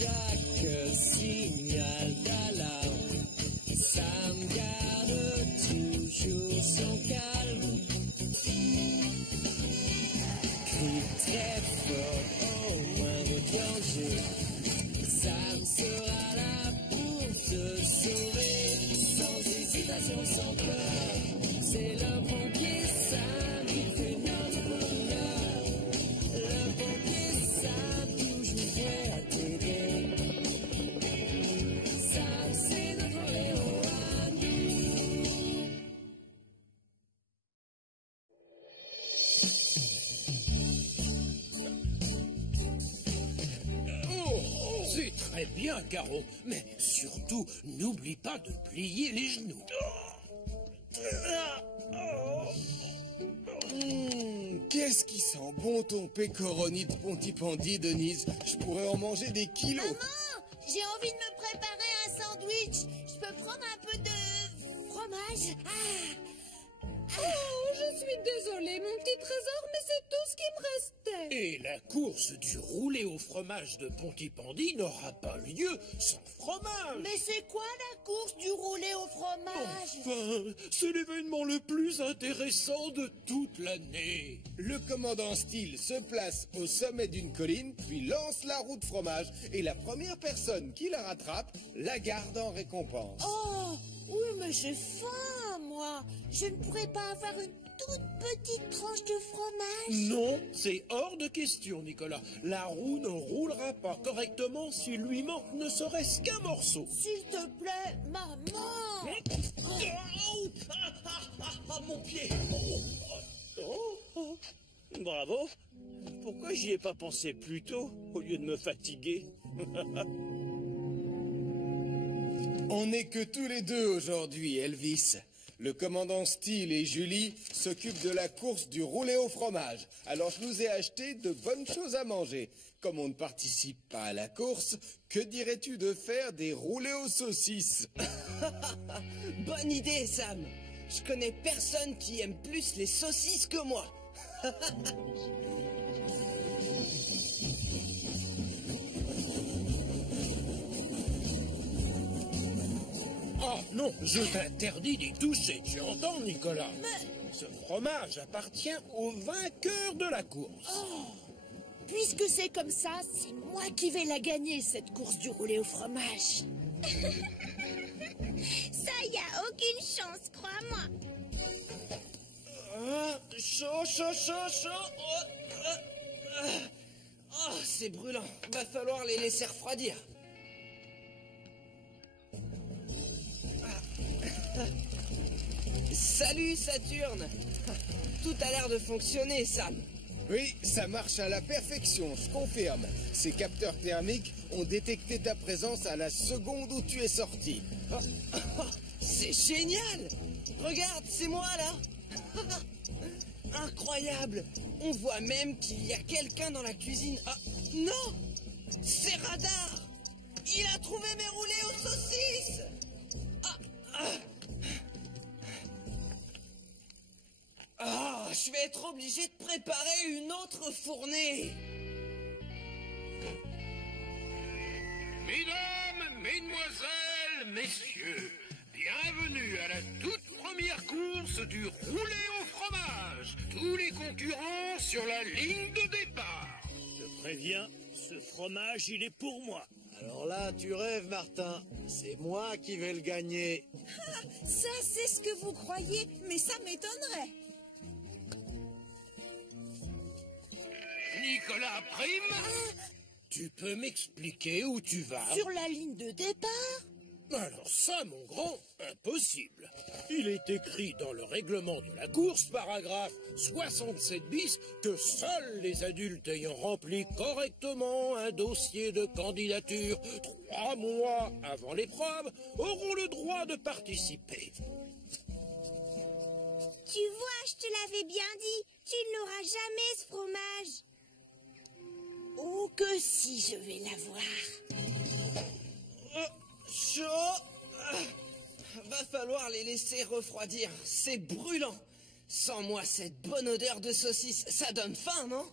chaque signal d'alarme, ça me garde toujours son calme. Crie très fort au moindre danger, ça me sera là pour te sauver. Sans hésitation, sans peur, c'est le pompier Sam qui fait notre bonheur. Le pompier Sam toujours prêt à t'aider. Sam c'est notre héros à nous. Oh, c'est très bien, Caro, mais surtout, n'oublie pas de plier les genoux. Qu'est-ce qui sent bon ton pécoroni de Pontypandy, Denise? Je pourrais en manger des kilos. Maman, j'ai envie de me préparer un sandwich. Je peux prendre un peu de fromage? Oh, je suis désolée, mon petit trésor, mais c'est tout ce qui me restait. Et la course du roulé au fromage de Pontypandy n'aura pas lieu sans fromage. Mais c'est quoi la course du roulé au fromage? Enfin, c'est l'événement le plus intéressant de toute l'année. Le commandant Steele se place au sommet d'une colline, puis lance la roue de fromage, et la première personne qui la rattrape la garde en récompense. Oh, oui, mais j'ai faim, moi. Je ne pourrais pas avoir une toute petite tranche de fromage? Non, c'est hors de question, Nicolas. La roue ne roulera pas correctement s'il lui manque ne serait-ce qu'un morceau. S'il te plaît, maman. Mon pied. Bravo. Pourquoi j'y ai pas pensé plus tôt au lieu de me fatiguer? On n'est que tous les deux aujourd'hui, Elvis. Le commandant Steele et Julie s'occupent de la course du roulé au fromage. Alors je nous ai acheté de bonnes choses à manger. Comme on ne participe pas à la course, que dirais-tu de faire des roulés aux saucisses? Bonne idée, Sam. Je connais personne qui aime plus les saucisses que moi. Oh non, je t'interdis d'y toucher, tu entends, Nicolas? Ce fromage appartient au vainqueur de la course. Puisque c'est comme ça, c'est moi qui vais la gagner, cette course du roulé au fromage. Ça, y a aucune chance, crois-moi. Chaud, chaud, chaud, chaud. Oh, c'est brûlant. Va falloir les laisser refroidir. Salut, Saturne. Tout a l'air de fonctionner, Sam. Oui, ça marche à la perfection, je confirme. Ces capteurs thermiques ont détecté ta présence à la seconde où tu es sorti. C'est génial. Regarde, c'est moi, là. Incroyable. On voit même qu'il y a quelqu'un dans la cuisine. Ah, non. C'est Radar. Il a trouvé mes roulés aux saucisses. Je vais être obligé de préparer une autre fournée. Mesdames, mesdemoiselles, messieurs, bienvenue à la toute première course du roulé au fromage. Tous les concurrents sur la ligne de départ. Je préviens, ce fromage, il est pour moi. Alors là, tu rêves, Martin. C'est moi qui vais le gagner. Ça, c'est ce que vous croyez, mais ça m'étonnerait. Nicolas Prime, tu peux m'expliquer où tu vas? Sur la ligne de départ? Alors ça, mon grand, impossible. Il est écrit dans le règlement de la course, paragraphe 67 bis, que seuls les adultes ayant rempli correctement un dossier de candidature 3 mois avant l'épreuve auront le droit de participer. Tu vois, je te l'avais bien dit, tu ne l'auras jamais, ce fromage. Oh, que si je vais l'avoir. Chaud. Va falloir les laisser refroidir. C'est brûlant. Sans moi, cette bonne odeur de saucisse, ça donne faim, non?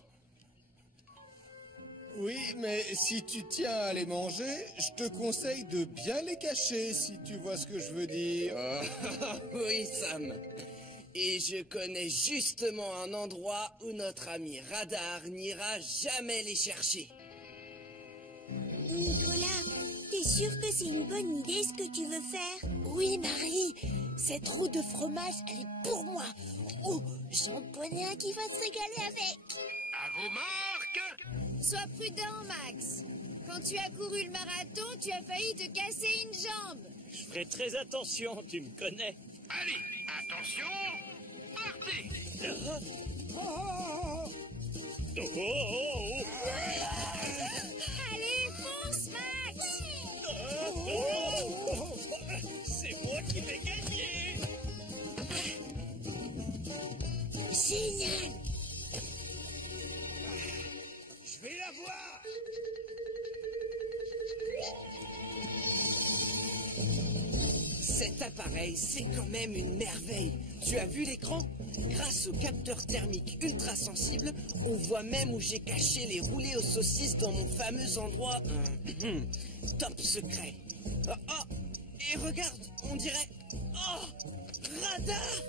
Oui, mais si tu tiens à les manger, je te conseille de bien les cacher, si tu vois ce que je veux dire. Oui, Sam. Et je connais justement un endroit où notre ami Radar n'ira jamais les chercher. Nicolas, t'es sûr que c'est une bonne idée ce que tu veux faire? Oui, Marie, cette roue de fromage, elle est pour moi. Oh, j'en connais un qui va se régaler avec. À vos marques! Sois prudent, Max. Quand tu as couru le marathon, tu as failli te casser une jambe. Je ferai très attention, tu me connais. Allez, attention, partez! Oh, oh, oh. Allez, fonce, Max! C'est moi qui vais gagner. Génial! Je vais la voir. Cet appareil, c'est quand même une merveille. Tu as vu l'écran? Grâce au capteur thermique ultra sensible, on voit même où j'ai caché les roulés aux saucisses dans mon fameux endroit top secret. Oh, oh, et regarde, on dirait... Oh, Radar.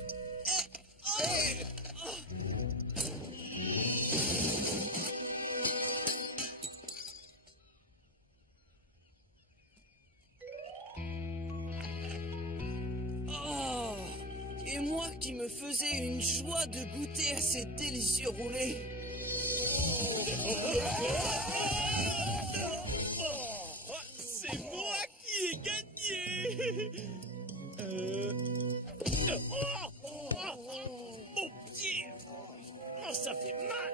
Et moi qui me faisais une joie de goûter à ces délicieux roulés. C'est moi qui ai gagné. Mon pied. Oh, ça fait mal.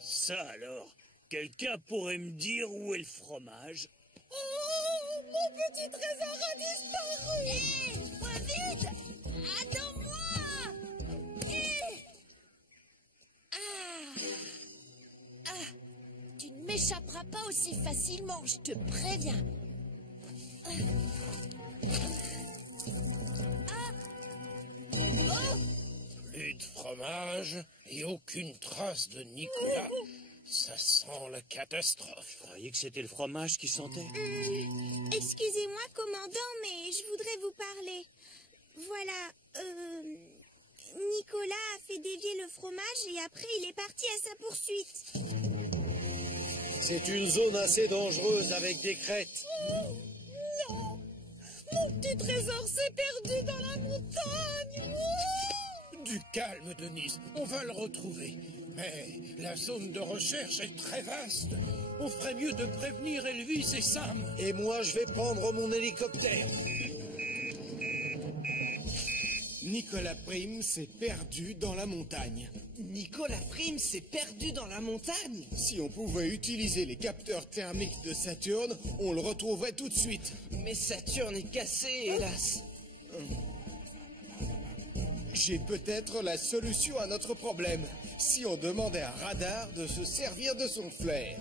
Ça alors, quelqu'un pourrait me dire où est le fromage? Oh, mon petit trésor a disparu! Hé, moi vite! Attends-moi! Tu ne m'échapperas pas aussi facilement, je te préviens. Plus de fromage et aucune trace de Nicolas. Ça sent la catastrophe. Je croyais que c'était le fromage qui sentait. Excusez-moi, commandant, mais je voudrais vous parler. Voilà, Nicolas a fait dévier le fromage et après il est parti à sa poursuite. C'est une zone assez dangereuse avec des crêtes. Non! Mon petit trésor s'est perdu dans la montagne! Du calme, Denise, on va le retrouver. Mais la zone de recherche est très vaste. On ferait mieux de prévenir Elvis et Sam. Et moi, je vais prendre mon hélicoptère. Nicolas Prime s'est perdu dans la montagne. Nicolas Prime s'est perdu dans la montagne. Si on pouvait utiliser les capteurs thermiques de Saturne, on le retrouverait tout de suite. Mais Saturne est cassé, hélas. J'ai peut-être la solution à notre problème. Si on demandait à Radar de se servir de son flair.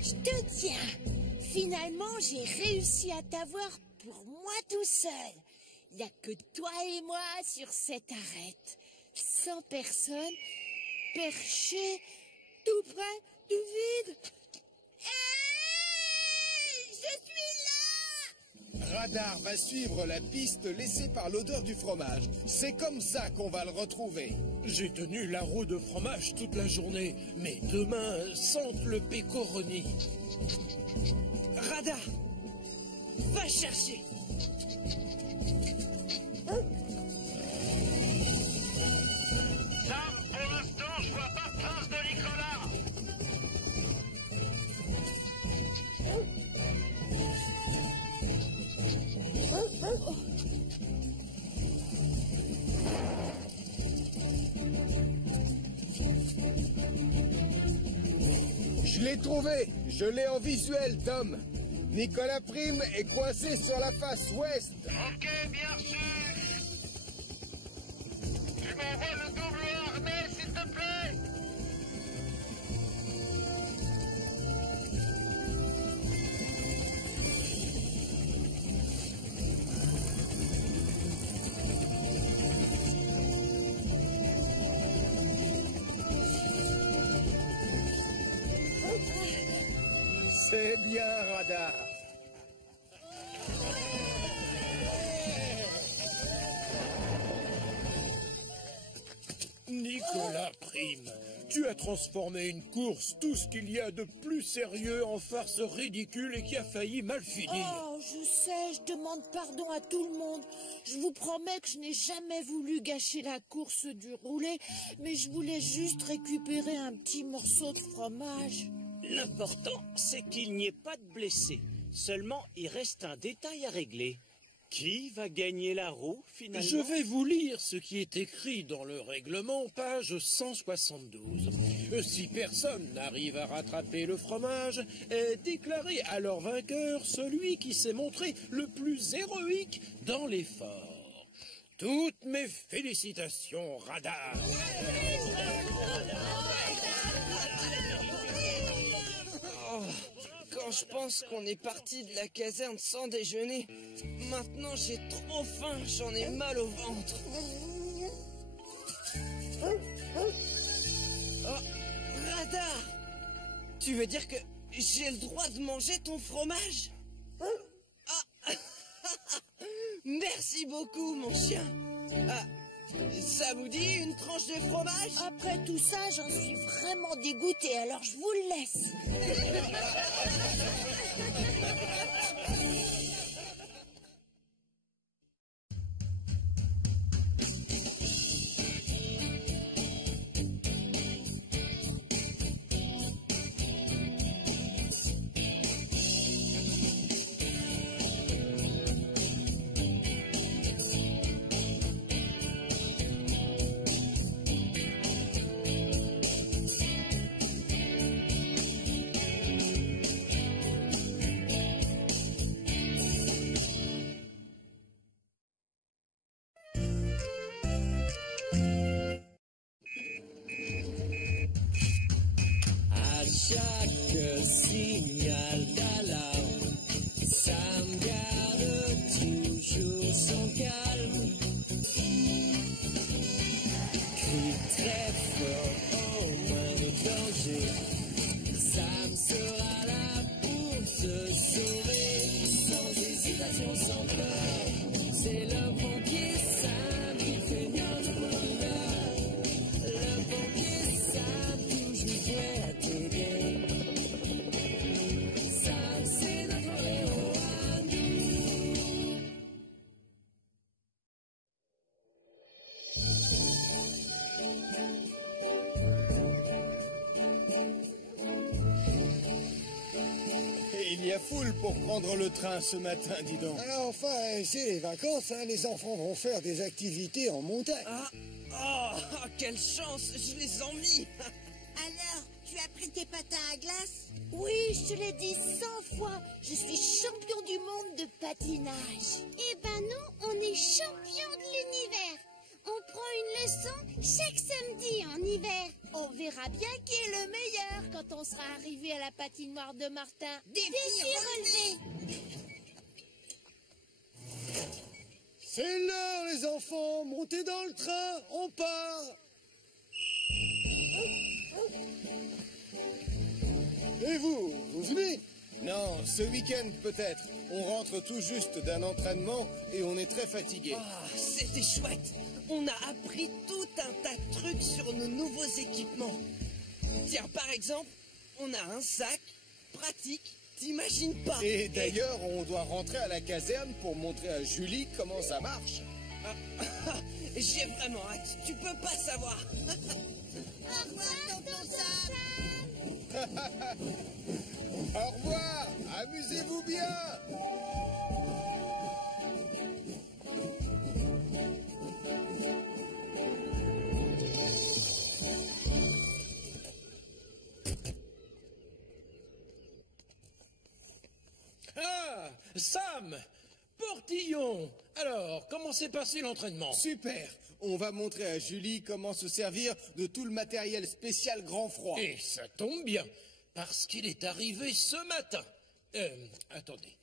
Je te tiens. Finalement, j'ai réussi à t'avoir pour moi tout seul. Il n'y a que toi et moi sur cette arête. 100 personnes, perchées, tout près du vide. Hey, je suis là! Radar va suivre la piste laissée par l'odeur du fromage. C'est comme ça qu'on va le retrouver. J'ai tenu la roue de fromage toute la journée, mais demain sentent le pécoroni. Radar, va chercher. Sam, pour l'instant, je vois pas de trace de Nicolas. Je l'ai trouvé. Je l'ai en visuel, Tom. Nicolas Prime est coincé sur la face ouest. Ok, bien sûr. Tu m'envoies le double C'est bien, Radar. Nicolas Prime, tu as transformé une course, tout ce qu'il y a de plus sérieux, en farce ridicule et qui a failli mal finir. Oh, je sais, je demande pardon à tout le monde. Je vous promets que je n'ai jamais voulu gâcher la course du roulé, mais je voulais juste récupérer un petit morceau de fromage. L'important, c'est qu'il n'y ait pas de blessés. Seulement, il reste un détail à régler. Qui va gagner la roue, finalement? Je vais vous lire ce qui est écrit dans le règlement, page 172. Si personne n'arrive à rattraper le fromage, est déclaré alors vainqueur celui qui s'est montré le plus héroïque dans l'effort. Toutes mes félicitations, Radar. Oh, quand je pense qu'on est parti de la caserne sans déjeuner, maintenant j'ai trop faim, j'en ai mal au ventre. Oh, Radar! Tu veux dire que j'ai le droit de manger ton fromage? Ah. Merci beaucoup, mon chien. Ah, ça vous dit une tranche de fromage? Après tout ça, j'en suis vraiment dégoûtée, alors je vous le laisse. Chaque signal d'alarme, ça me garde toujours son calme. Crie très fort, au moindre danger, ça me sera là pour te sauver. Sans hésitation, sans peur, c'est le pompier Sam qui fait notre bonheur. Le pompier Sam, toujours prêt à t'aider. Il y a foule pour prendre le train ce matin, dis donc. Alors, enfin, c'est les vacances, hein. Les enfants vont faire des activités en montagne. Ah, oh, quelle chance, je les envie. Alors, tu as pris tes patins à glace? Oui, je te l'ai dit 100 fois, je suis champion du monde de patinage. Eh ben nous, on est champions de l'univers. On prend une leçon chaque samedi en hiver. On verra bien qui est le meilleur quand on sera arrivé à la patinoire de Martin. Défi relevé. C'est l'heure, les enfants. Montez dans le train, on part. Et vous venez? Non, ce week-end peut-être. On rentre tout juste d'un entraînement et on est très fatigué. Ah, c'était chouette. On a appris tout un tas de trucs sur nos nouveaux équipements. Tiens, par exemple, on a un sac pratique, t'imagines pas. Et d'ailleurs, on doit rentrer à la caserne pour montrer à Julie comment ça marche. J'ai vraiment hâte, tu peux pas savoir. Au revoir, tonton Sam. Au revoir, amusez-vous bien. Ah, Sam, Portillon. Alors, comment s'est passé l'entraînement? Super. On va montrer à Julie comment se servir de tout le matériel spécial grand froid. Et ça tombe bien, parce qu'il est arrivé ce matin. Attendez.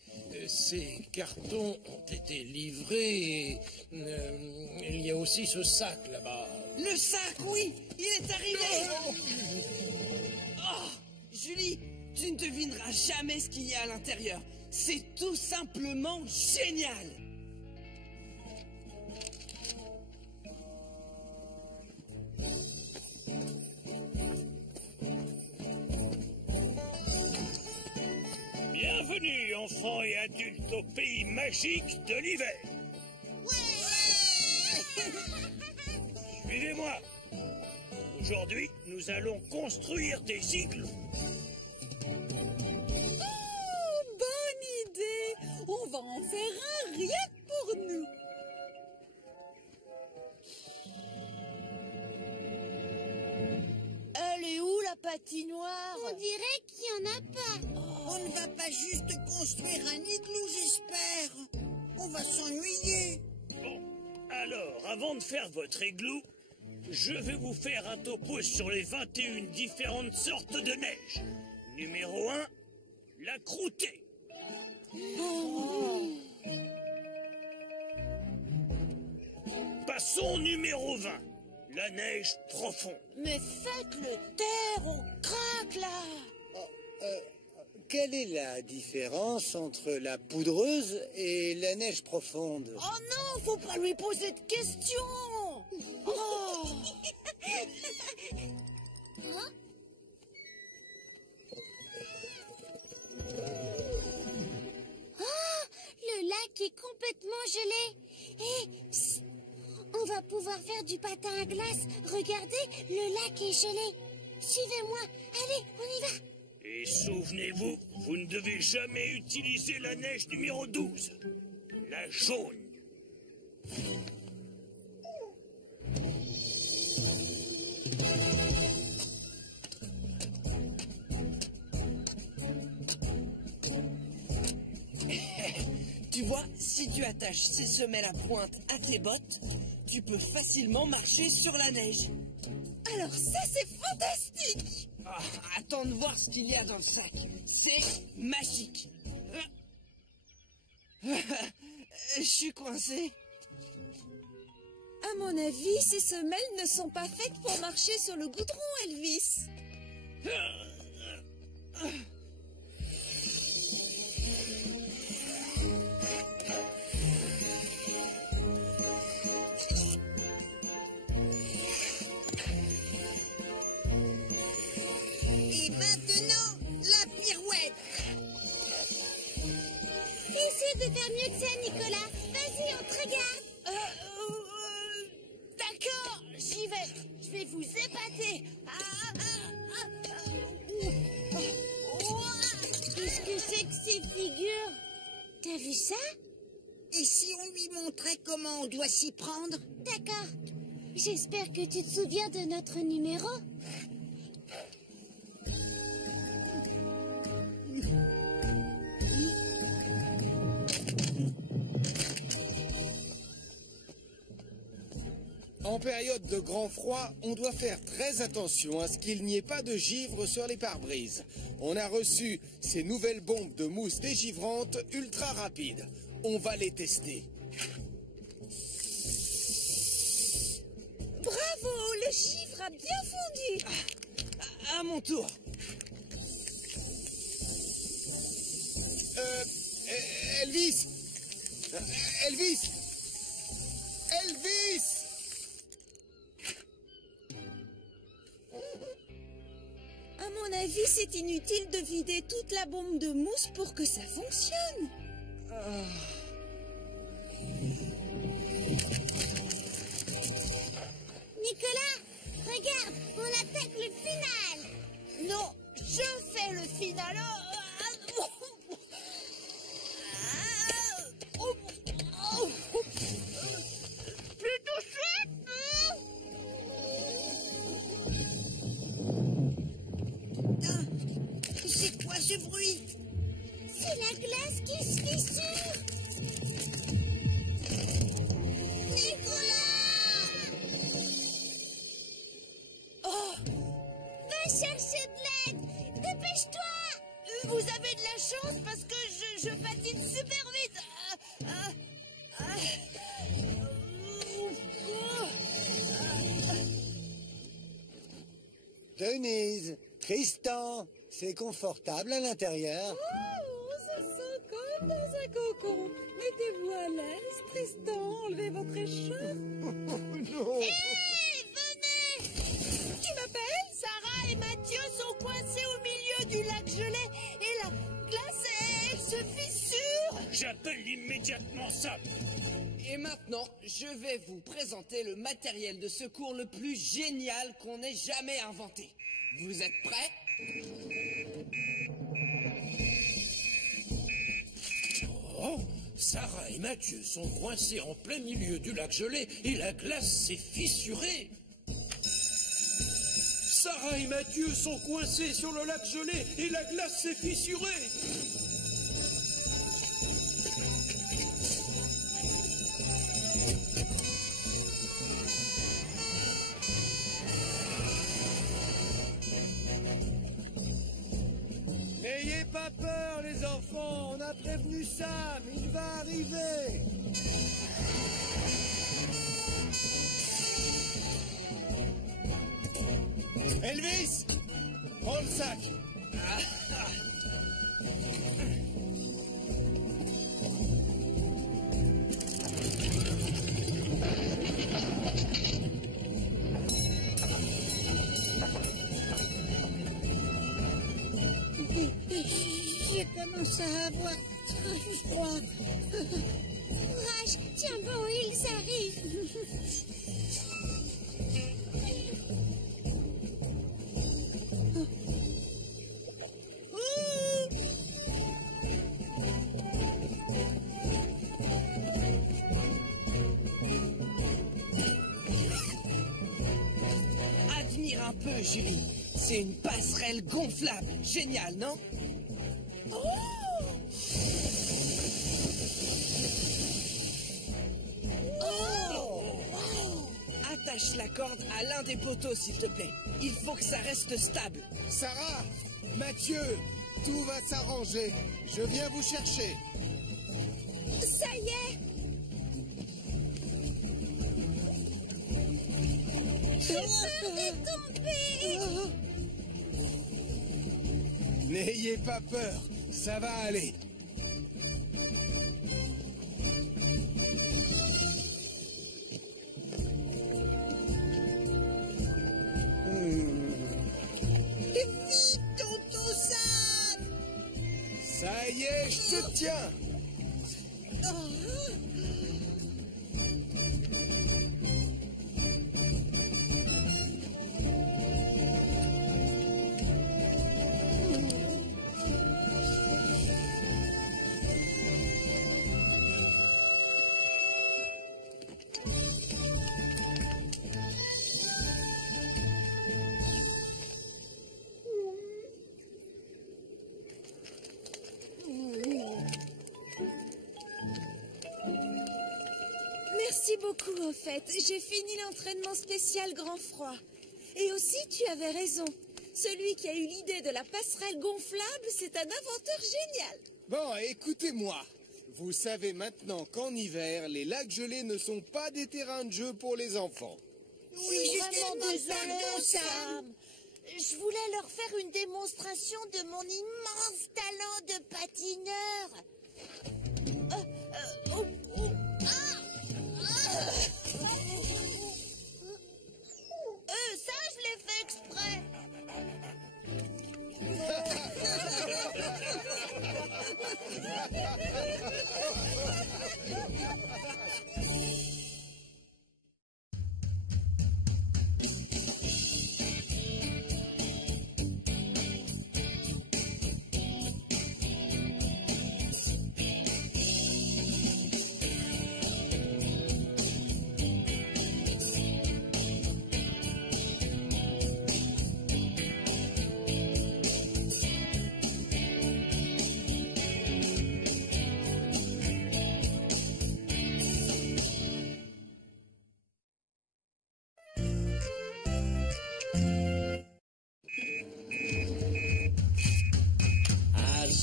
Ces cartons ont été livrés et il y a aussi ce sac là-bas. Le sac, oui, il est arrivé. Oh, Julie, Tu ne devineras jamais ce qu'il y a à l'intérieur. C'est tout simplement génial. Bienvenue, enfants et adultes, au pays magique de l'hiver. Suivez-moi. Aujourd'hui, nous allons construire des igloos. Oh, bonne idée! On va en faire un rien que pour nous. Elle est où la patinoire? On dirait qu'il n'y en a pas. On ne va pas juste construire un igloo, j'espère. On va s'ennuyer. Bon, alors, avant de faire votre igloo, je vais vous faire un topo sur les 21 différentes sortes de neige. Numéro 1, la croûtée. Passons au numéro 20, la neige profonde. Mais faites-le taire, on craque là. Quelle est la différence entre la poudreuse et la neige profonde? Oh non, faut pas lui poser de questions. Oh. Le lac est complètement gelé. Hé, psst, on va pouvoir faire du patin à glace. Regardez, le lac est gelé. Suivez-moi. Allez, on y va. Et souvenez-vous, vous ne devez jamais utiliser la neige numéro 12, la jaune. Tu vois, si tu attaches ces semelles à pointe à tes bottes, tu peux facilement marcher sur la neige. Alors ça, c'est fantastique! Ah, attends de voir ce qu'il y a dans le sac. C'est magique. Je suis coincé. À mon avis, ces semelles ne sont pas faites pour marcher sur le goudron, Elvis. Et maintenant, la pirouette. Essaye de faire mieux que ça, Nicolas. Vas-y, on te regarde. D'accord, j'y vais. Je vais vous épater. Qu'est-ce que c'est que ces figures? T'as vu ça? Et si on lui montrait comment on doit s'y prendre? D'accord. J'espère que tu te souviens de notre numéro. En période de grand froid, on doit faire très attention à ce qu'il n'y ait pas de givre sur les pare-brises. On a reçu ces nouvelles bombes de mousse dégivrantes ultra rapides. On va les tester. Bravo, le chiffre a bien fondu. À mon tour. Elvis! Elvis! Elvis! À mon avis, c'est inutile de vider toute la bombe de mousse pour que ça fonctionne. Nicolas, regarde, on attaque le final. Non, je fais le final. Plutôt chouette, hein? C'est quoi ce bruit? C'est la glace qui se fissure. Nicolas! Oh, Va chercher de l'aide. Dépêche-toi. vous avez de la chance parce que je patine super vite. Denise, Tristan, C'est confortable à l'intérieur. Oh, ça sent comme dans un cocon. Mettez-vous à l'aise, Tristan, enlevez votre écharpe. Non. Hé, venez! Qui m'appelle? Sarah et Mathieu sont coincés au milieu du lac gelé et la glace, elle se fissure. J'appelle immédiatement Sam. Et maintenant, je vais vous présenter le matériel de secours le plus génial qu'on ait jamais inventé. Vous êtes prêts? Oh, Sarah et Mathieu sont coincés en plein milieu du lac gelé et la glace s'est fissurée. Sarah et Mathieu sont coincés sur le lac gelé et la glace s'est fissurée. N'ayez pas peur, les enfants. On a prévenu Sam. Il va arriver. Elvis, prends le sac. Je commence à avoir très froid. Courage, tiens bon, ils arrivent. Admire un peu, Julie. C'est une passerelle gonflable. Génial, non? Attache la corde à l'un des poteaux, s'il te plaît. Il faut que ça reste stable. Sarah, Mathieu, tout va s'arranger. Je viens vous chercher. Ça y est. J'ai peur de tomber. N'ayez pas peur, ça va aller. Vite, tonton Sam! Ça y est, je te tiens. Merci beaucoup, au fait. J'ai fini l'entraînement spécial grand froid. Et aussi, tu avais raison. Celui qui a eu l'idée de la passerelle gonflable, c'est un inventeur génial. Bon, écoutez-moi. Vous savez maintenant qu'en hiver, les lacs gelés ne sont pas des terrains de jeu pour les enfants. Oui, vraiment désolé, Sam. Je voulais leur faire une démonstration de mon immense talent de patineur. Ça, je l'ai fait exprès.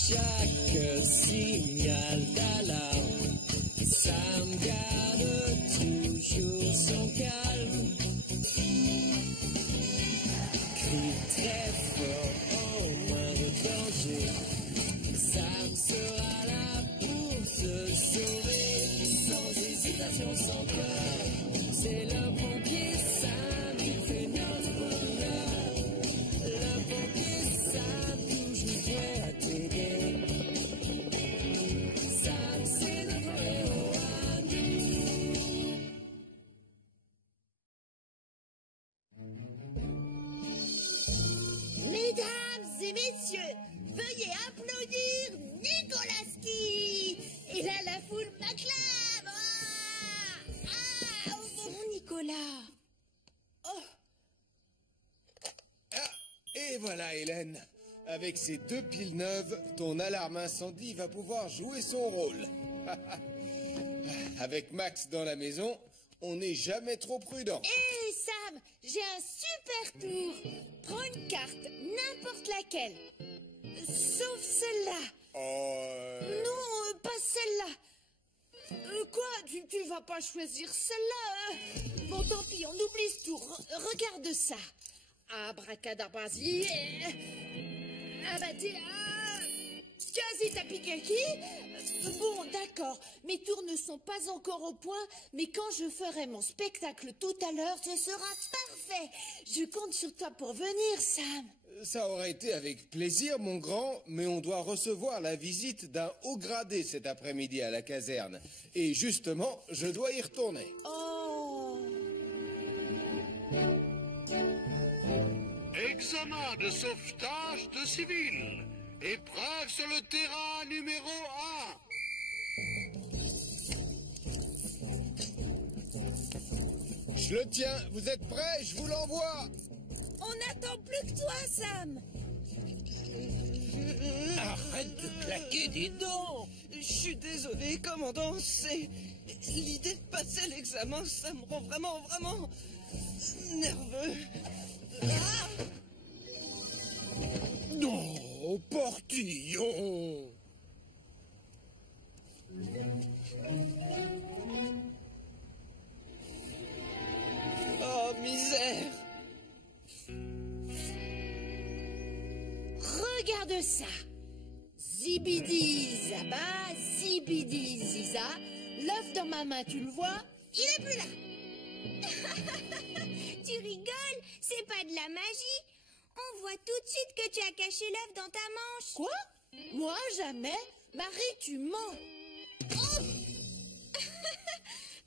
Chaque signal d'alarme, Sam garde toujours son calme. Crie très fort, au moins de Sam sera là pour te sauver, sans hésitation, sans peur. C'est le pompier Sam qui fait notre bonheur. Le pompier Sam, toujours prêt à t'aider. Sam, c'est notre héros à nous. Mesdames et messieurs, veuillez applaudir Nicolaski. Et là, la foule m'acclame. Bon, Nicolas. Et voilà, Hélène. Avec ces 2 piles neuves, ton alarme incendie va pouvoir jouer son rôle. Avec Max dans la maison, on n'est jamais trop prudent. Hé Sam, j'ai un super tour. Prends une carte, n'importe laquelle. Sauf celle-là. Non, pas celle-là. Quoi, tu vas pas choisir celle-là? Bon, tant pis, on oublie ce tour. Regarde ça. Abracadabrasi. Quasi tapikaki. Bon, d'accord, mes tours ne sont pas encore au point, mais quand je ferai mon spectacle tout à l'heure, ce sera parfait. Je compte sur toi pour venir, Sam. Ça aurait été avec plaisir, mon grand, mais on doit recevoir la visite d'un haut gradé cet après-midi à la caserne. Et justement, je dois y retourner. Oh. Examen de sauvetage de civils. Épreuve sur le terrain numéro 1. Je le tiens, vous êtes prêts? Je vous l'envoie. On n'attend plus que toi, Sam. Arrête de claquer des dents. Je suis désolé, commandant, c'est... L'idée de passer l'examen, ça me rend vraiment nerveux. Non, portillon. Oh, misère. Regarde ça. Zibidi Zaba, Zibidi Ziza. L'œuf dans ma main, tu le vois? Il est plus là. Tu rigoles? C'est pas de la magie. On voit tout de suite que tu as caché l'œuf dans ta manche. Quoi? Moi, jamais. Marie, tu mens. Oh.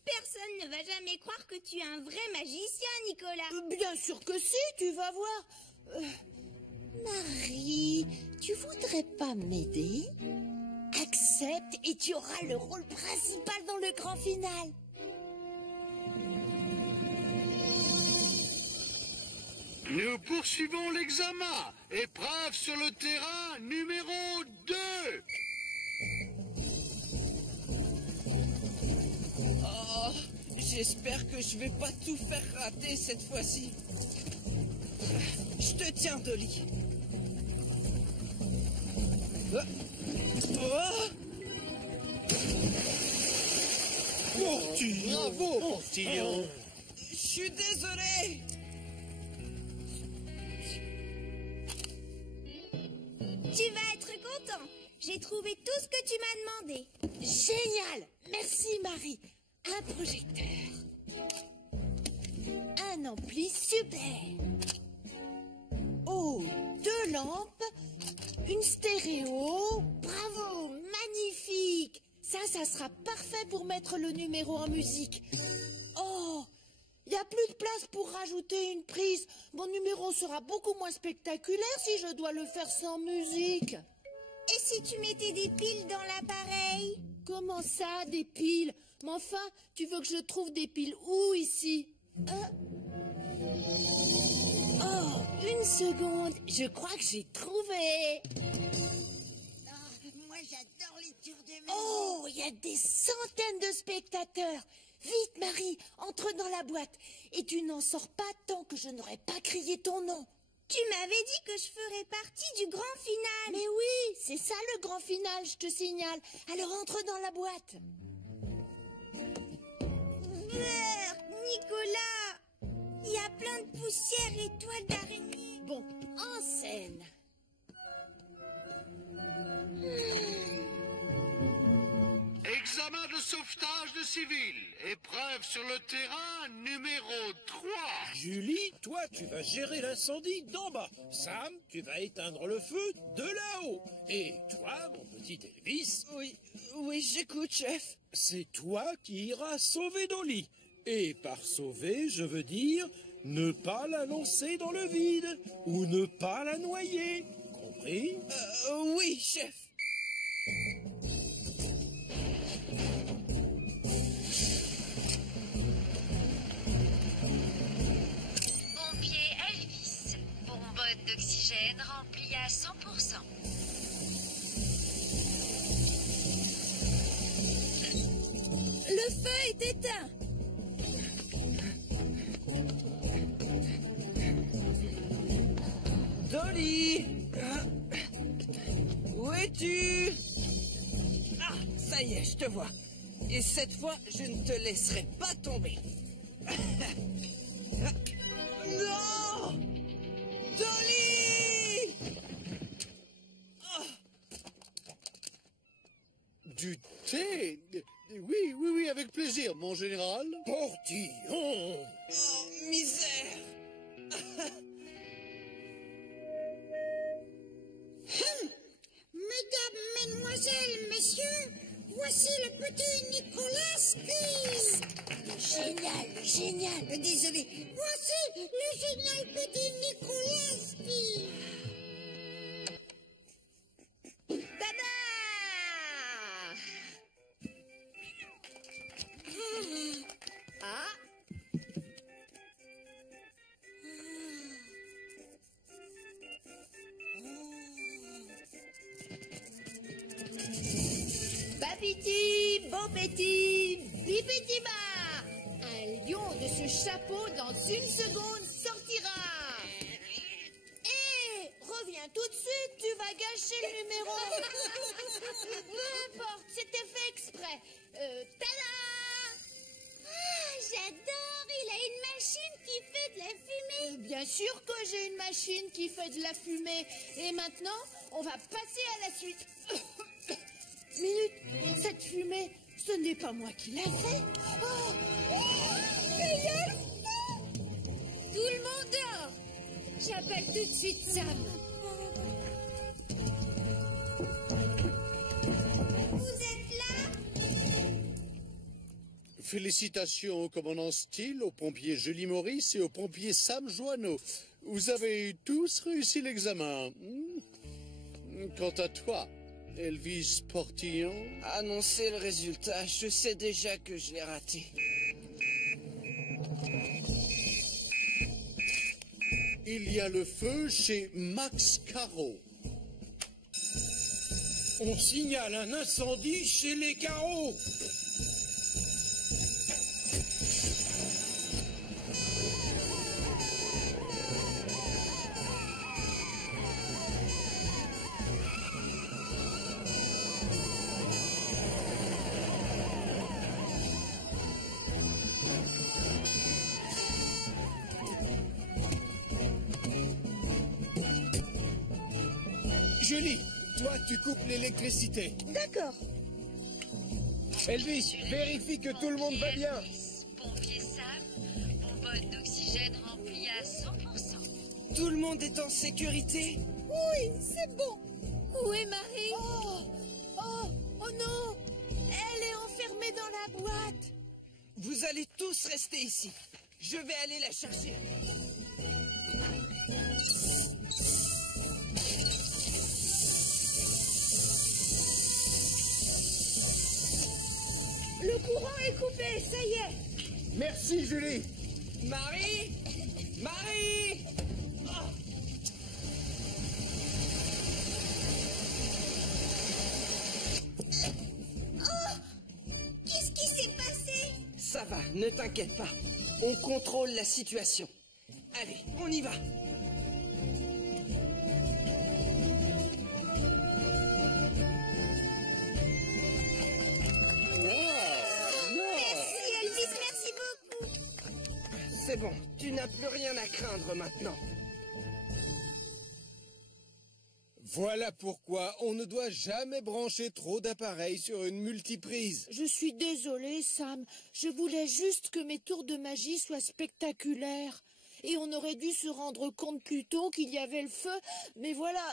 Personne ne va jamais croire que tu es un vrai magicien, Nicolas. Bien sûr que si, tu vas voir. Marie, tu voudrais pas m'aider? Accepte et tu auras le rôle principal dans le grand final. Nous poursuivons l'examen. Épreuve sur le terrain numéro 2. Oh, j'espère que je vais pas tout faire rater cette fois-ci. Je te tiens, Dolly. Portillon. Bravo, portillon. Je suis désolé. Tu vas être content. J'ai trouvé tout ce que tu m'as demandé. Génial. Merci, Marie. Un projecteur. Un ampli super. Oh, 2 lampes. Une stéréo. Bravo, magnifique. Ça sera parfait pour mettre le numéro en musique. Oh, il n'y a plus de place pour rajouter une prise. Mon numéro sera beaucoup moins spectaculaire si je dois le faire sans musique. Et si tu mettais des piles dans l'appareil? Comment ça, des piles? Mais enfin, tu veux que je trouve des piles où ici? Oh, une seconde. Je crois que j'ai trouvé. Moi, j'adore les tours de magie. Oh, il y a des centaines de spectateurs. Vite, Marie, entre dans la boîte. Et tu n'en sors pas tant que je n'aurai pas crié ton nom. Tu m'avais dit que je ferais partie du grand final. Mais oui, c'est ça le grand final, je te signale. Alors entre dans la boîte. Nicolas, il y a plein de poussière et toiles d'araignée. Bon, en scène. chemin de sauvetage de civils. Épreuve sur le terrain numéro 3. Julie, toi, tu vas gérer l'incendie d'en bas. Sam, tu vas éteindre le feu de là-haut. Et toi, mon petit Elvis... Oui, j'écoute, chef. C'est toi qui iras sauver Dolly. Et par sauver, je veux dire ne pas la lancer dans le vide ou ne pas la noyer. Compris? Oui, chef. Pompier Elvis. Bonbonne d'oxygène remplie à 100%. Le feu est éteint. Dolly! Où es-tu? Ah, ça y est, je te vois. Et cette fois, je ne te laisserai pas tomber. Non! Dolly! Du thé? Oui, avec plaisir, mon général. Portillon! Oh, misère! Mesdames, mesdemoiselles, messieurs, voici le petit Nicolas qui... Génial. Désolé. Voici le génial petit Nicolas qui... Tada! Ah! Babidi, Bobedi, Bibidi-ba! Un lion de ce chapeau dans une seconde sortira. Hé, reviens tout de suite, tu vas gâcher le numéro. Peu importe, c'était fait exprès. Tada! Ah, j'adore, il a une machine qui fait de la fumée. Bien sûr que j'ai une machine qui fait de la fumée. Et maintenant, on va passer à la suite. Minute, cette fumée, ce n'est pas moi qui l'a fait. Oh, Tout le monde dort. J'appelle tout de suite Sam. Vous êtes là? Félicitations au commandant Steele, au pompier Julie Maurice et au pompier Sam Joanneau. Vous avez tous réussi l'examen. Quant à toi, Elvis Portillon... Annoncez le résultat, je sais déjà que je l'ai raté. Il y a le feu chez Max Caro. On signale un incendie chez les carreaux. Julie, toi, tu coupes l'électricité. d'accord. Elvis, vérifie que tout le monde va bien. Pompier Sam. Bonbonne d'oxygène remplie à 100%. Tout le monde est en sécurité? Oui, c'est bon. Où est Marie? Oh non, elle est enfermée dans la boîte. Vous allez tous rester ici. Je vais aller la chercher. Le courant est coupé, ça y est. Merci, Julie. Marie? Marie? Oh. Qu'est-ce qui s'est passé? Ça va, ne t'inquiète pas. On contrôle la situation. Allez, on y va. Merci Elvis, merci beaucoup. C'est bon, tu n'as plus rien à craindre maintenant. Voilà pourquoi on ne doit jamais brancher trop d'appareils sur une multiprise. Je suis désolée, Sam. Je voulais juste que mes tours de magie soient spectaculaires. Et on aurait dû se rendre compte plus tôt qu'il y avait le feu. Mais voilà,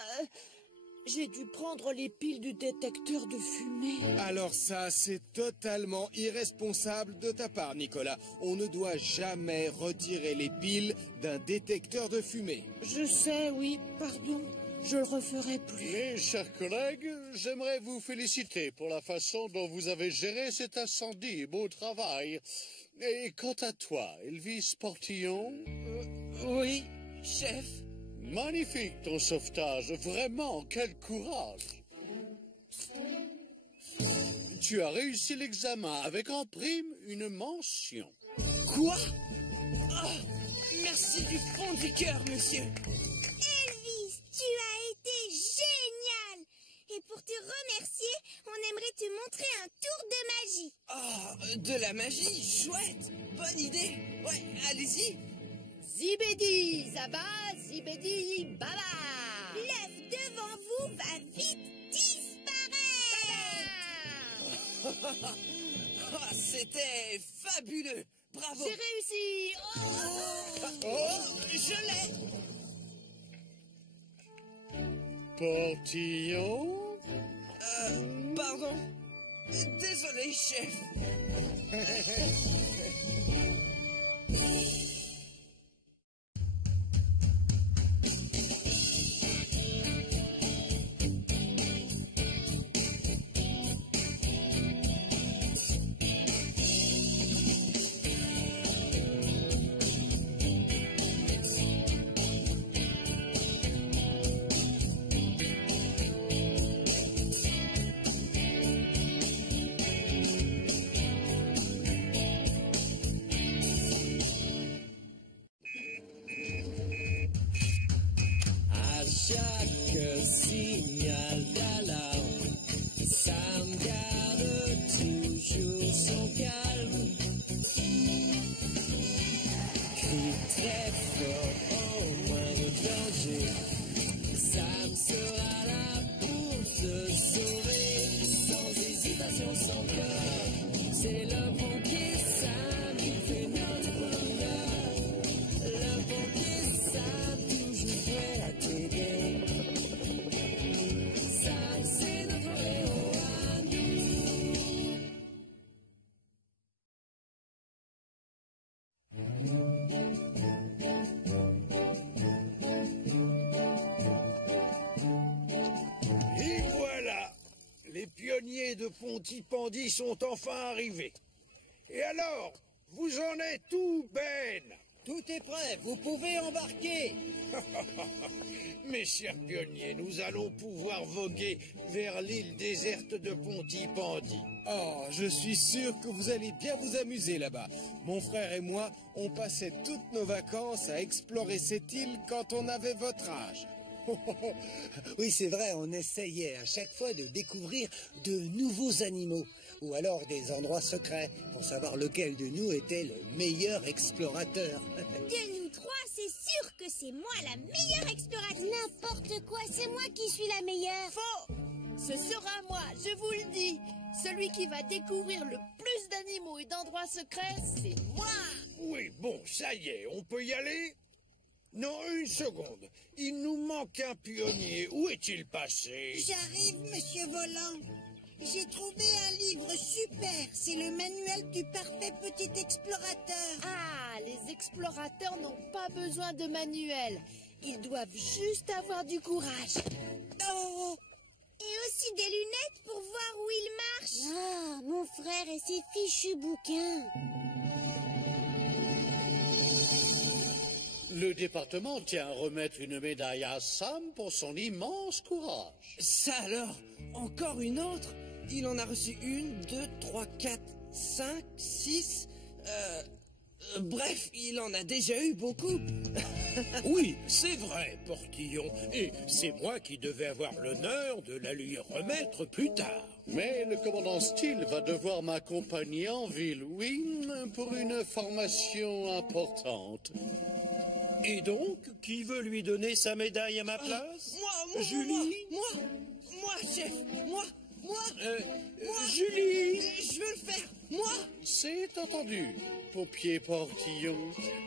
j'ai dû prendre les piles du détecteur de fumée. Alors ça, c'est totalement irresponsable de ta part, Nicolas. On ne doit jamais retirer les piles d'un détecteur de fumée. Je sais, oui, pardon. Je le referai plus. Mes chers collègues, j'aimerais vous féliciter pour la façon dont vous avez géré cet incendie. Beau travail. Et quant à toi, Elvis Portillon? Oui, chef. Magnifique ton sauvetage. Vraiment, quel courage. Tu as réussi l'examen avec en prime une mention. Quoi? Oh, merci du fond du cœur, monsieur. Elvis, tu as été génial. Et pour te remercier, on aimerait te montrer un tour de magie. Oh, de la magie, chouette. Bonne idée. Ouais, allez-y. Zibédi, Zaba, Zibédi, Baba. L'œuf devant vous va vite disparaître. Oh, c'était fabuleux. Bravo. J'ai réussi. Oh, je l'ai. Portillon? Pardon. Désolé, chef. Chaque signal d'alarme, Sam garde toujours son calme. Crie très fort au moindre danger, Sam sera là pour te sauver, sans hésitation, sans peur. C'est le pompier Sam qui fait notre bonheur. Le pompier Sam toujours prêt à t'aider. Et voilà, les pionniers de Pontypandy sont enfin arrivés. Et alors, vous en êtes où, Ben? Tout est prêt, vous pouvez embarquer. Mes chers pionniers, nous allons pouvoir voguer vers l'île déserte de Pontypandy. Oh, je suis sûr que vous allez bien vous amuser là-bas. Mon frère et moi, on passait toutes nos vacances à explorer cette île quand on avait votre âge. Oui, c'est vrai, on essayait à chaque fois de découvrir de nouveaux animaux ou alors des endroits secrets pour savoir lequel de nous était le meilleur explorateur. De nous trois, c'est sûr que c'est moi la meilleure exploratrice. N'importe quoi, c'est moi qui suis la meilleure. Faux. Ce sera moi, je vous le dis. Celui qui va découvrir le plus d'animaux et d'endroits secrets, c'est moi. Oui, bon, ça y est, on peut y aller? Non, une seconde. Il nous manque un pionnier. Où est-il passé? J'arrive, monsieur Volant. J'ai trouvé un livre super. C'est le manuel du parfait petit explorateur. Ah, les explorateurs n'ont pas besoin de manuel. Ils doivent juste avoir du courage. Oh! Et aussi des lunettes pour voir où il marche. Ah, mon frère et ses fichus bouquins. Le département tient à remettre une médaille à Sam pour son immense courage. Ça alors, encore une autre? Il en a reçu 1, 2, 3, 4, 5, 6... bref, il en a déjà eu beaucoup. Oui, c'est vrai, Portillon. Et c'est moi qui devais avoir l'honneur de la lui remettre plus tard. Mais le commandant Steele va devoir m'accompagner en ville, oui, pour une formation importante. Et donc, qui veut lui donner sa médaille à ma place? Moi, Julie? Moi, chef, moi, Julie! je veux le faire, moi. C'est entendu. Pompier Portillon,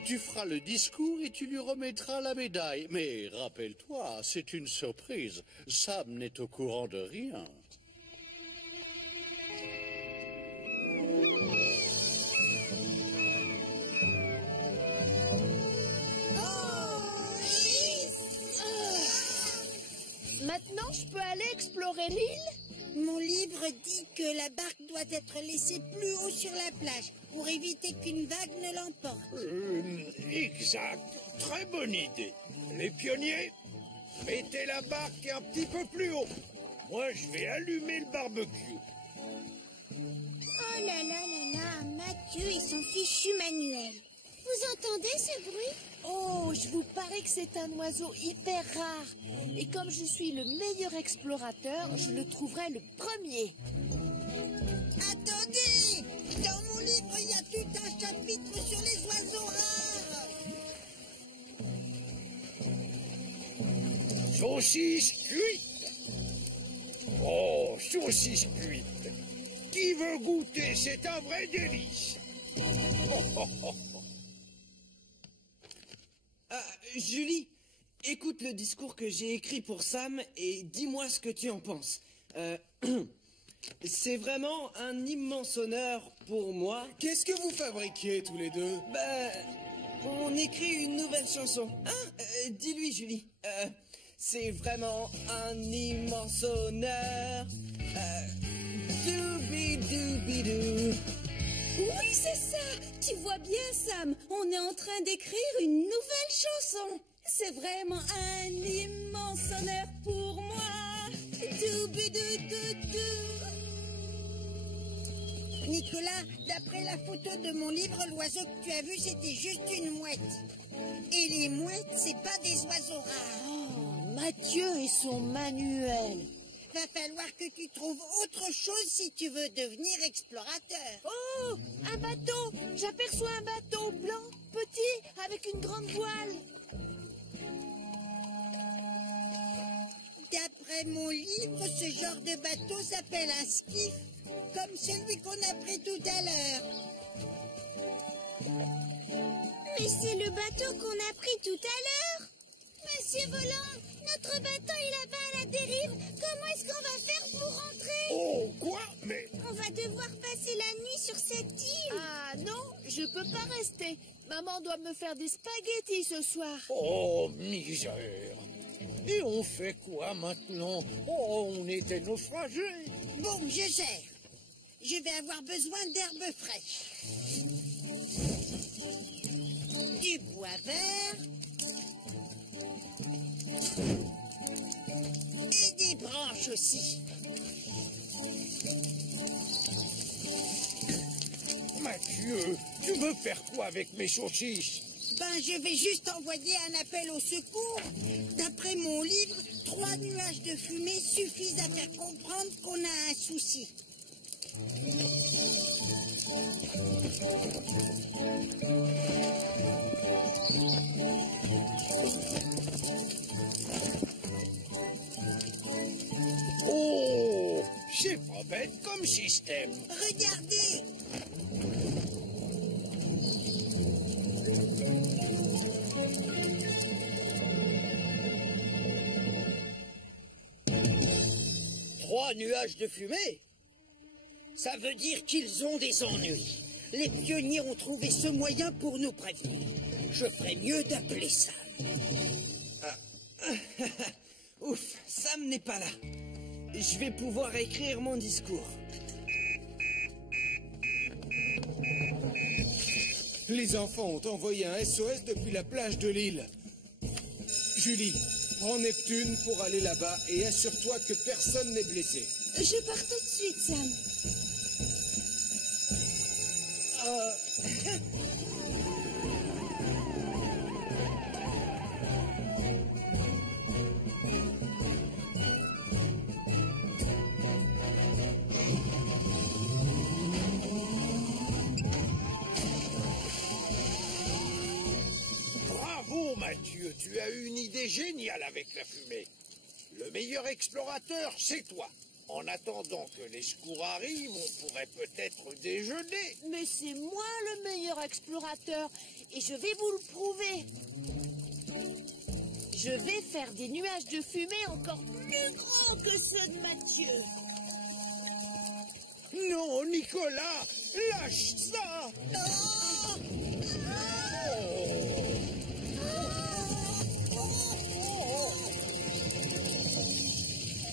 tu feras le discours et tu lui remettras la médaille. Mais rappelle-toi, c'est une surprise. Sam n'est au courant de rien. Maintenant, je peux aller explorer l'île? Mon livre dit que la barque doit être laissée plus haut sur la plage pour éviter qu'une vague ne l'emporte. Exact. Très bonne idée. Les pionniers, mettez la barque un petit peu plus haut. Moi, je vais allumer le barbecue. Oh là là là là, Mathieu et son fichu Manuel. Vous entendez ce bruit? Oh, je vous parie que c'est un oiseau hyper rare. Et comme je suis le meilleur explorateur, je le trouverai le premier. Attendez! Dans mon livre, il y a tout un chapitre sur les oiseaux rares. Saucisse cuite. Oh, saucisse cuite. Qui veut goûter? C'est un vrai délice. Julie, écoute le discours que j'ai écrit pour Sam et dis-moi ce que tu en penses. C'est vraiment un immense honneur pour moi. Qu'est-ce que vous fabriquez tous les deux? On écrit une nouvelle chanson. Hein? Dis-lui, Julie. C'est vraiment un immense honneur. Doobie-doobie-doo. Oui, c'est ça. Tu vois bien, Sam, on est en train d'écrire une nouvelle chanson. C'est vraiment un immense honneur pour moi. Doobie-doo-doo-doo. Nicolas, d'après la photo de mon livre, l'oiseau que tu as vu, c'était juste une mouette. Et les mouettes, c'est pas des oiseaux rares. Oh, Mathieu et son manuel. Va falloir que tu trouves autre chose si tu veux devenir explorateur. Oh, un bateau. J'aperçois un bateau blanc, petit, avec une grande voile. D'après mon livre, ce genre de bateau s'appelle un skiff, comme celui qu'on a pris tout à l'heure. Mais c'est le bateau qu'on a pris tout à l'heure. Monsieur Volant, notre bateau est là-bas à la dérive. Comment est-ce qu'on va faire pour rentrer? Oh, quoi? Mais... On va devoir passer la nuit sur cette île. Ah non, je peux pas rester. Maman doit me faire des spaghettis ce soir. Oh, misère. Et on fait quoi maintenant? Oh, on était naufragés. Bon, je gère. Je vais avoir besoin d'herbes fraîches. Du bois vert. Et des branches aussi. Mathieu, tu veux faire quoi avec mes saucisses? Je vais juste envoyer un appel au secours. D'après mon livre, 3 nuages de fumée suffisent à faire comprendre qu'on a un souci. Oh, c'est pas bête comme système. Regardez! Trois nuages de fumée? Ça veut dire qu'ils ont des ennuis. Les pionniers ont trouvé ce moyen pour nous prévenir. Je ferais mieux d'appeler Sam. Ouf, Sam n'est pas là. Je vais pouvoir écrire mon discours. Les enfants ont envoyé un SOS depuis la plage de l'île. Julie, prends Neptune pour aller là-bas et assure-toi que personne n'est blessé. Je pars tout de suite, Sam. Bravo, Tu as eu une idée géniale avec la fumée. Le meilleur explorateur, c'est toi. En attendant que les secours arrivent, on pourrait peut-être déjeuner. Mais c'est moi le meilleur explorateur et je vais vous le prouver. Je vais faire des nuages de fumée encore plus grands que ceux de Mathieu. Non, Nicolas, lâche ça.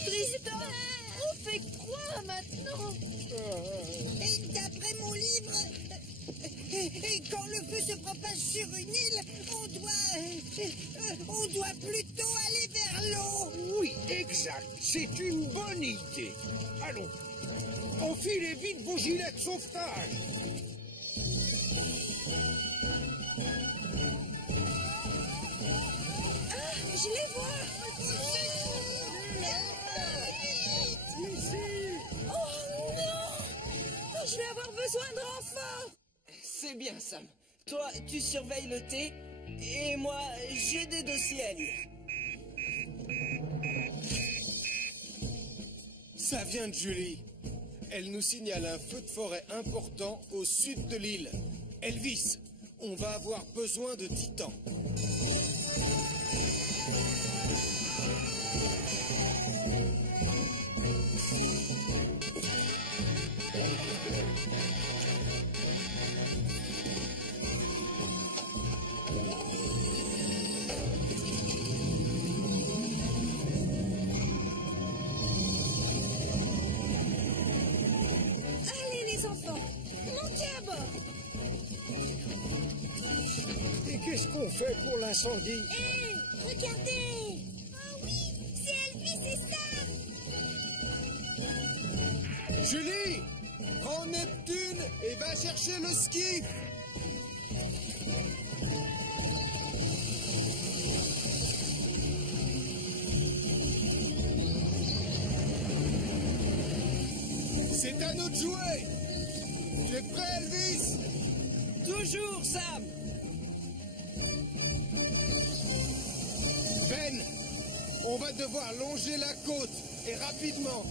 Tristan, on fait quoi maintenant? Et d'après mon livre, quand le feu se propage sur une île, on doit plutôt aller vers l'eau. Oui, exact. C'est une bonne idée. Allons, enfilez vite vos gilets de sauvetage. Je les vois. Oh non! Je vais avoir besoin de renfort. C'est bien, Sam. Toi, tu surveilles le thé, et moi, j'ai des dossiers à lire. Ça vient de Julie. Elle nous signale un feu de forêt important au sud de l'île. Elvis, on va avoir besoin de titans. Allez les enfants, montez à bord. Et qu'est-ce qu'on fait pour l'incendie? Hé, regardez. Oh oui, c'est Elvis et Sam. Julie, prends Neptune et va chercher le ski. C'est à nous de jouer. Tu es prêt, Elvis? Toujours, Sam. Ben, on va devoir longer la côte, et rapidement.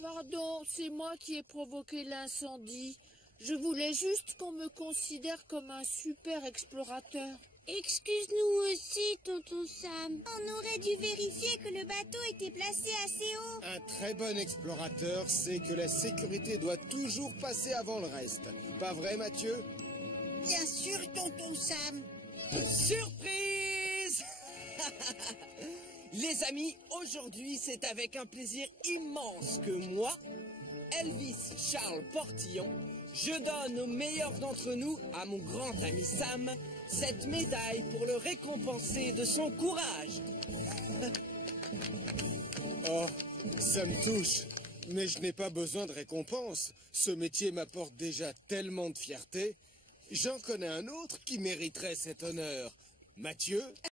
Pardon, c'est moi qui ai provoqué l'incendie. Je voulais juste qu'on me considère comme un super explorateur. Excuse-nous aussi, tonton Sam. On aurait dû vérifier que le bateau était placé assez haut. Un très bon explorateur sait que la sécurité doit toujours passer avant le reste. Pas vrai, Mathieu? Bien sûr, tonton Sam. Surprise! Les amis, aujourd'hui, c'est avec un plaisir immense que moi, Elvis Charles Portillon, je donne au meilleur d'entre nous, à mon grand ami Sam, cette médaille pour le récompenser de son courage. Oh, ça me touche. Mais je n'ai pas besoin de récompense. Ce métier m'apporte déjà tellement de fierté. J'en connais un autre qui mériterait cet honneur. Mathieu?